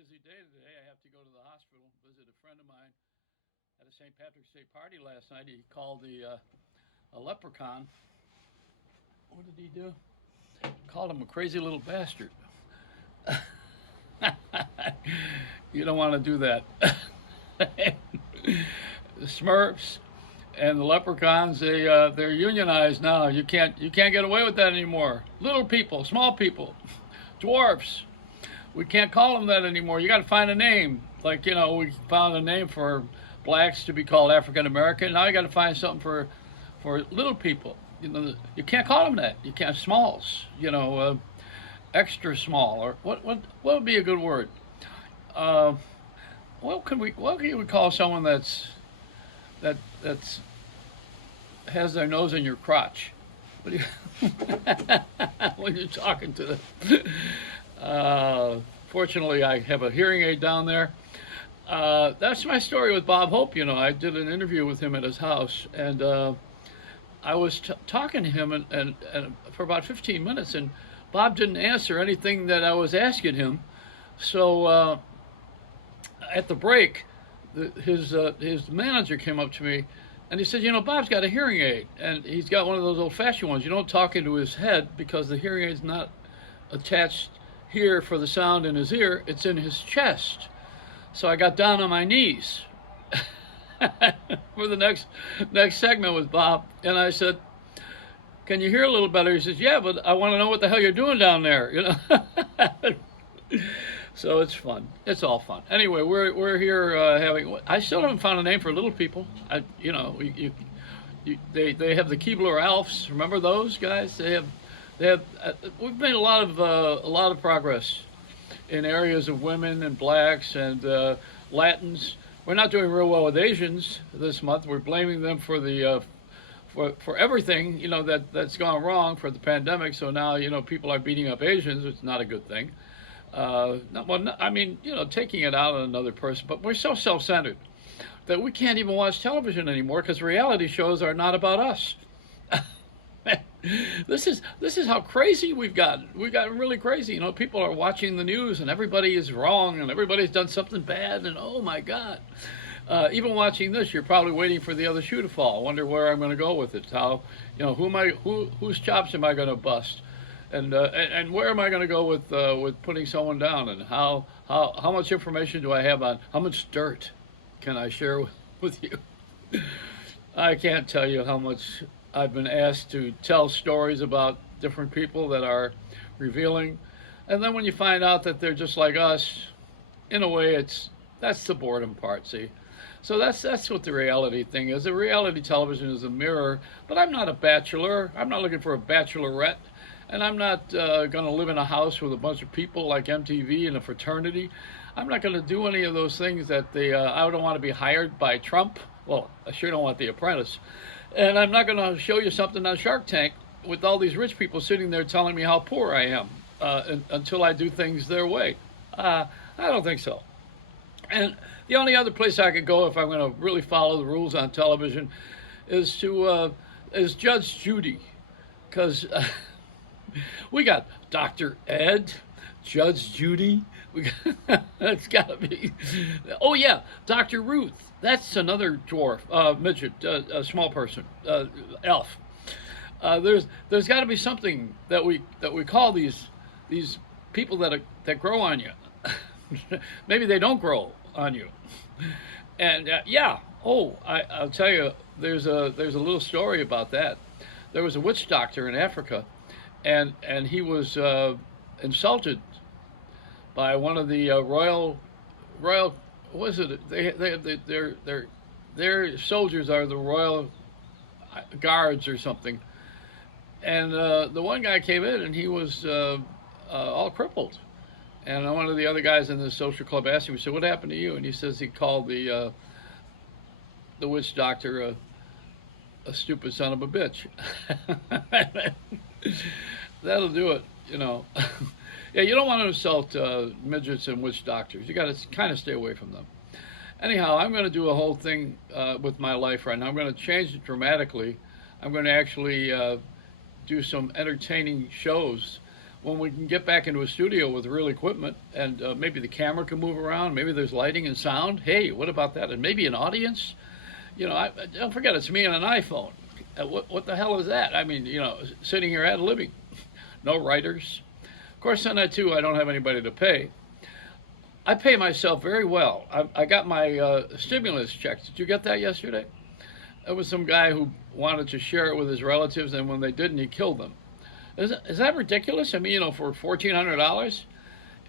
busy day today. I have to go to the hospital, visit a friend of mine at a St. Patrick's Day party last night. He called a leprechaun. What did he do? Called him a crazy little bastard. You don't want to do that. The Smurfs and the leprechauns, they're unionized now. You can't get away with that anymore. Little people, small people, dwarfs. We can't call them that anymore. You got to find a name. Like, we found a name for blacks to be called African American. Now you got to find something for little people. You can't call them that. You can't smalls. Extra small, or what would be a good word? Uh, what can we call someone that's has their nose in your crotch? What do you, when you're talking to them. Fortunately, I have a hearing aid down there. That's my story with Bob Hope. I did an interview with him at his house, and I was talking to him and for about 15 minutes, and Bob didn't answer anything that I was asking him. So at the break, his manager came up to me, and he said, Bob's got a hearing aid, and he's got one of those old-fashioned ones. You don't talk into his head because the hearing aid's not attached here for the sound in his ear. It's in his chest. So I got down on my knees for the next segment with Bob, and I said, "Can you hear a little better?" He says, "Yeah, but I want to know what the hell you're doing down there." So it's fun. It's all fun. Anyway, we're here having. I still haven't found a name for little people. They have the Keebler Alfs. Remember those guys? They have. We've made a lot of progress in areas of women and blacks and Latins. We're not doing real well with Asians this month. We're blaming them for the for everything that's gone wrong for the pandemic. So now people are beating up Asians. It's not a good thing. Taking it out on another person. But we're so self-centered that we can't even watch television anymore because reality shows are not about us. This is how crazy we've gotten. We've gotten really crazy. People are watching the news and everybody is wrong and everybody's done something bad and oh my God. Even watching this, you're probably waiting for the other shoe to fall. I wonder where I'm going to go with it. How, whose chops am I going to bust, and where am I going to go with putting someone down, and how much information do I have on how much dirt can I share with you? I can't tell you how much I've been asked to tell stories about different people that are revealing, and then when you find out that they're just like us, in a way, that's the boredom part. See, so that's what the reality thing is. The reality television is a mirror, but I'm not a bachelor. I'm not looking for a bachelorette, and I'm not going to live in a house with a bunch of people like MTV and a fraternity. I'm not going to do any of those things that I don't want to be hired by Trump. Well, I sure don't want The Apprentice. And I'm not going to show you something on Shark Tank with all these rich people sitting there telling me how poor I am until I do things their way. I don't think so. And the only other place I could go if I'm going to really follow the rules on television is Judge Judy, because we got Dr. Ed, Judge Judy. It's got to be. Oh yeah, Dr. Ruth. That's another dwarf, midget, a small person, elf. There's got to be something that we call these people that grow on you. Maybe they don't grow on you. And yeah. Oh, I'll tell you. There's a little story about that. There was a witch doctor in Africa, and he was insulted by one of the royal. What was it? Their soldiers are the royal guards or something, and the one guy came in and he was all crippled, and one of the other guys in the social club asked him, he said, "What happened to you?" And he says he called the witch doctor a stupid son of a bitch. That'll do it. Yeah, you don't want to insult midgets and witch doctors. You got to kind of stay away from them. Anyhow, I'm going to do a whole thing with my life right now. I'm going to change it dramatically. I'm going to actually do some entertaining shows when we can get back into a studio with real equipment and maybe the camera can move around, maybe there's lighting and sound. Hey, what about that? And maybe an audience. Don't forget it's me and an iPhone. What the hell is that? I mean, sitting here ad libbing, no writers. Of course, on that too, I don't have anybody to pay. I pay myself very well. I got my stimulus check. Did you get that yesterday? It was some guy who wanted to share it with his relatives, and when they didn't, he killed them. Is that ridiculous? I mean, for $1,400,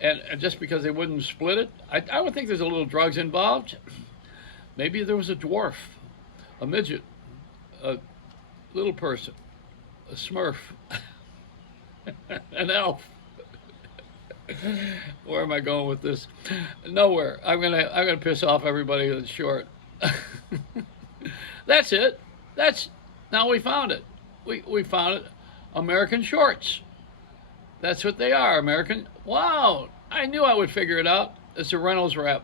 and just because they wouldn't split it, I would think there's a little drugs involved. Maybe there was a dwarf, a midget, a little person, a smurf, an elf. Where am I going with this? Nowhere. I'm gonna piss off everybody that's short. That's it. Now we found it. We found it. American shorts. That's what they are. American. Wow. I knew I would figure it out. It's a Reynolds wrap.